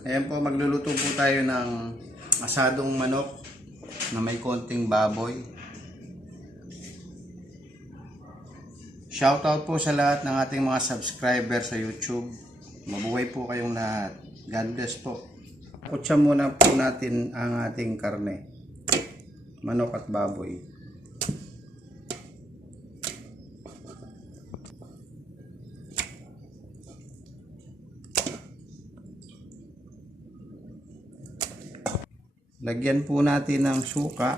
Ayan po, magluluto po tayo ng asadong manok na may konting baboy. Shoutout po sa lahat ng ating mga subscriber sa YouTube. Mabuhay po kayong lahat. God bless po. Kutsa muna po natin ang ating karne. Manok at baboy. Lagyan po natin ng suka.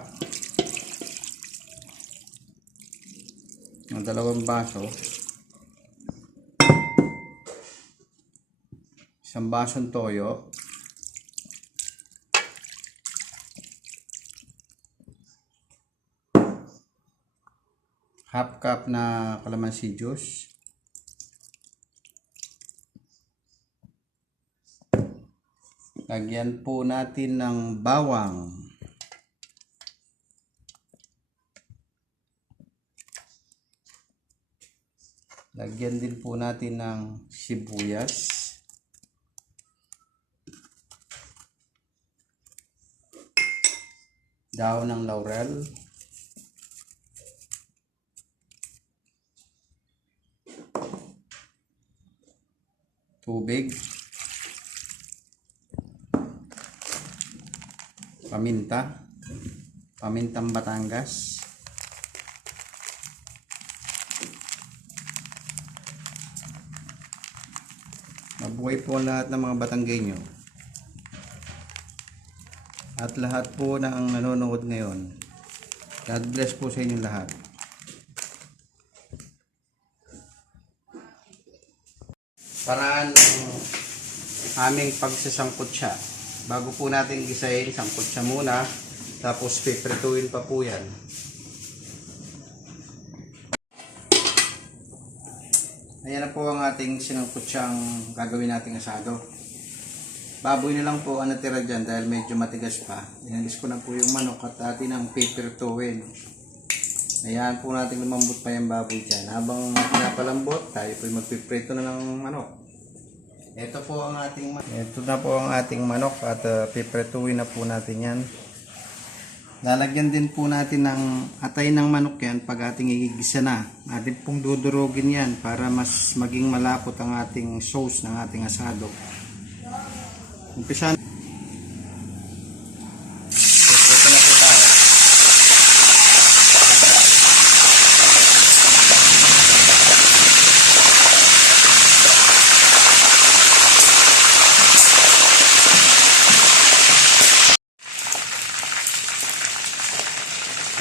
Ng dalawang baso. Isang basong toyo. Half cup na calamansi juice. Lagyan po natin ng bawang. Lagyan din po natin ng sibuyas. Daon ng laurel. Tubig. Paminta, pamintang Batangas. Mabuhay po ang lahat ng mga Batanggenyo. At lahat po na ang nanonood ngayon. God bless po sa inyong lahat. Paraan ng aming pagsasangkot siya bago po natin gisahin, sangkot siya muna. Tapos piprituin pa po yan. Ayan na po ang ating sinangkot siyang gagawin nating asado. Baboy na lang po ang natira dyan dahil medyo matigas pa. Inalis ko na po yung manok at atin ang pipirtuin. Ayan po natin lumambot pa yung baboy dyan. Habang pinapalambot, tayo po magpiprito na ng manok. Ito po ang ating. Ito na po ang ating manok at uh, pipretuin na po natin yan. Lalagyan din po natin ng atay ng manok yan pag ating igigisa na. Atin pong dudurugin yan para mas maging malapot ang ating sauce ng ating asado. Umpisa na. Piprito na po tayo.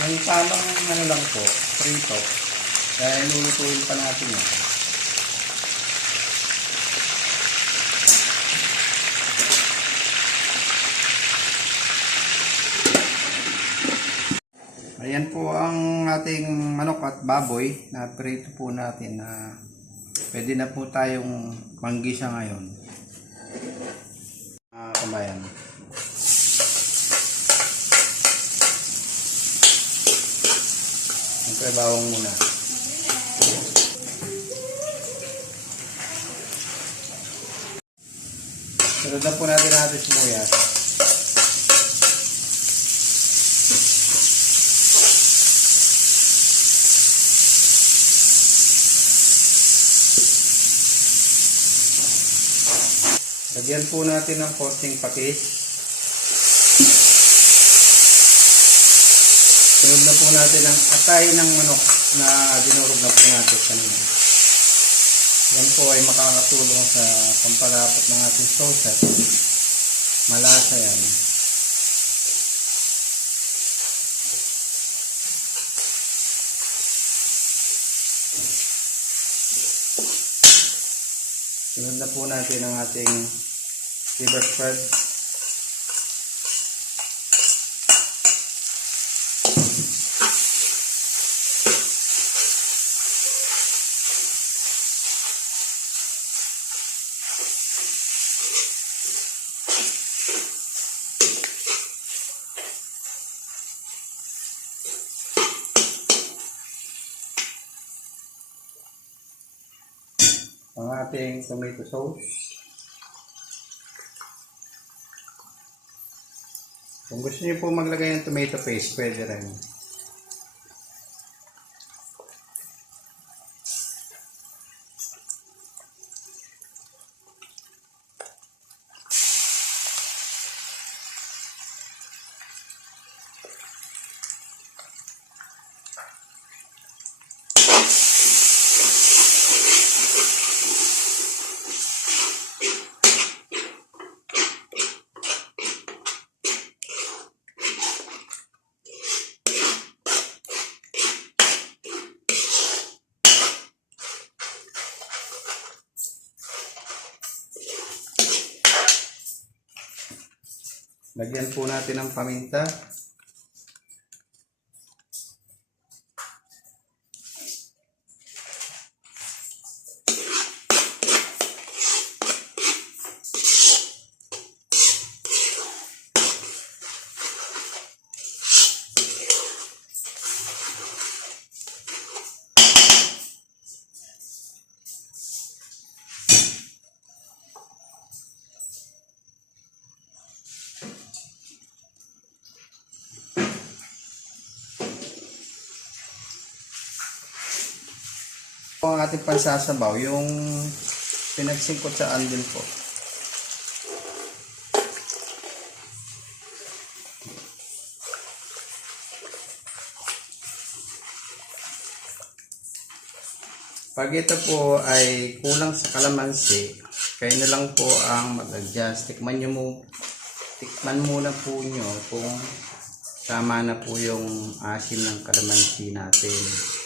Yung tamang ano lang po, prito. Kaya lulutuin pa natin yan. Ayan po ang ating manok at baboy na prito po natin na pwede na po tayong manggisa ngayon. Mga kabayan. Siyempre, bawang muna. Sunod na po natin natin sibuyas. Lagyan po natin ng konting patis. Sunod na po natin ang atay ng manok na dinurog na po natin kanina. Yan po ay makakatulong sa pampalapot ng ating sauce malasa yan. Sunod na po natin ang ating liver spread. ang ating tomato sauce. Kung gusto niyo po maglagay ng tomato paste, pwede rin. Lagyan po natin ng paminta. Ang ating pansasabaw, yung pinagsingkot sa andin po. Pag ito po ay kulang sa kalamansi, kayo na lang po ang mag-adjust. Tikman mo, tikman muna po nyo kung tama na po yung asim ng kalamansi natin.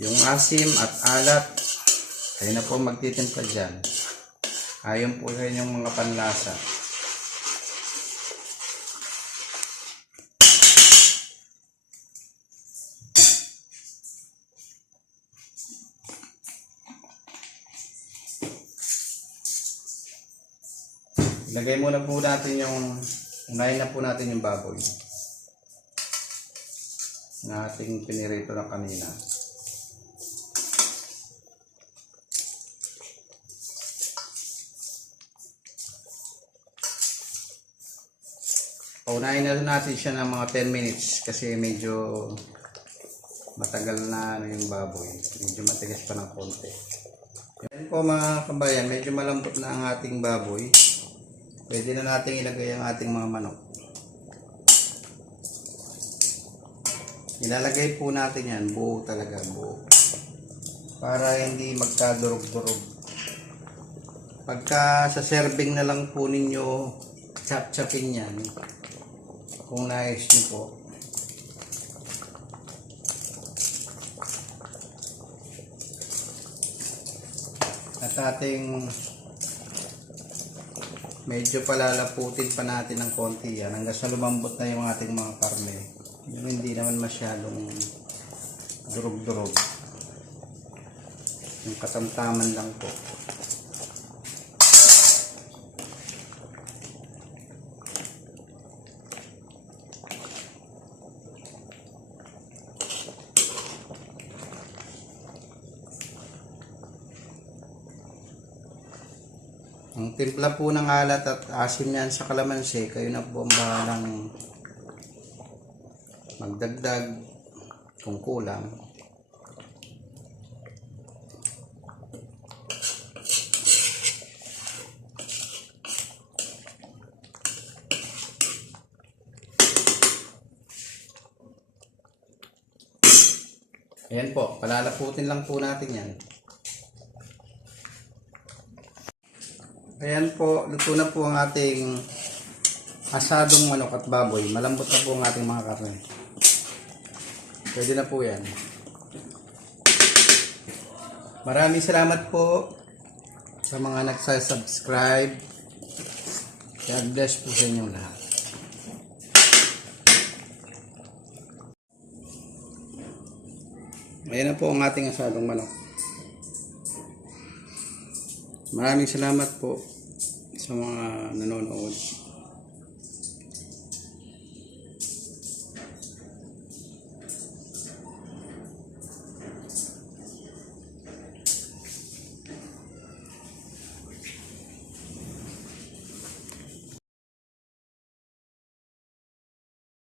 Yung asim at alat, kayo na po magtitimpla dyan. Ayon po sa inyong mga panlasa. Ilagay muna po natin yung, unahin na po natin yung baboy na ating pinirito na kanina. Paunahin na natin siya ng mga 10 minutes kasi medyo matagal na ano yung baboy. Medyo matigas pa ng konti. Yan po mga kabayan, medyo malambot na ang ating baboy. Pwede na natin ilagay ang ating mga manok. Ilalagay po natin yan, buo talaga, buo. Para hindi magkadurog-durog. Pagka sa serving na lang po ninyo, chop-chopin yan. Kung nais nyo po. At ating medyo palalaputin pa natin ng konti yan hanggang sa lumambot na yung ating mga karne. Yung hindi naman masyadong durog-durog. Yung katamtaman lang po. Timpla po ng alat at asim niyan sa kalamansi, kayo na po ang bahalang magdagdag kung kulang. Ayan po, palalaputin lang po natin yan. Ayan po, luto na po ang ating asadong manok at baboy. Malambot na po ang ating mga karne. Pwede na po yan. Maraming salamat po sa mga nagsasubscribe. God bless po sa inyong lahat. Ayan na po ang ating asadong manok. Maraming salamat po sa mga nanonood.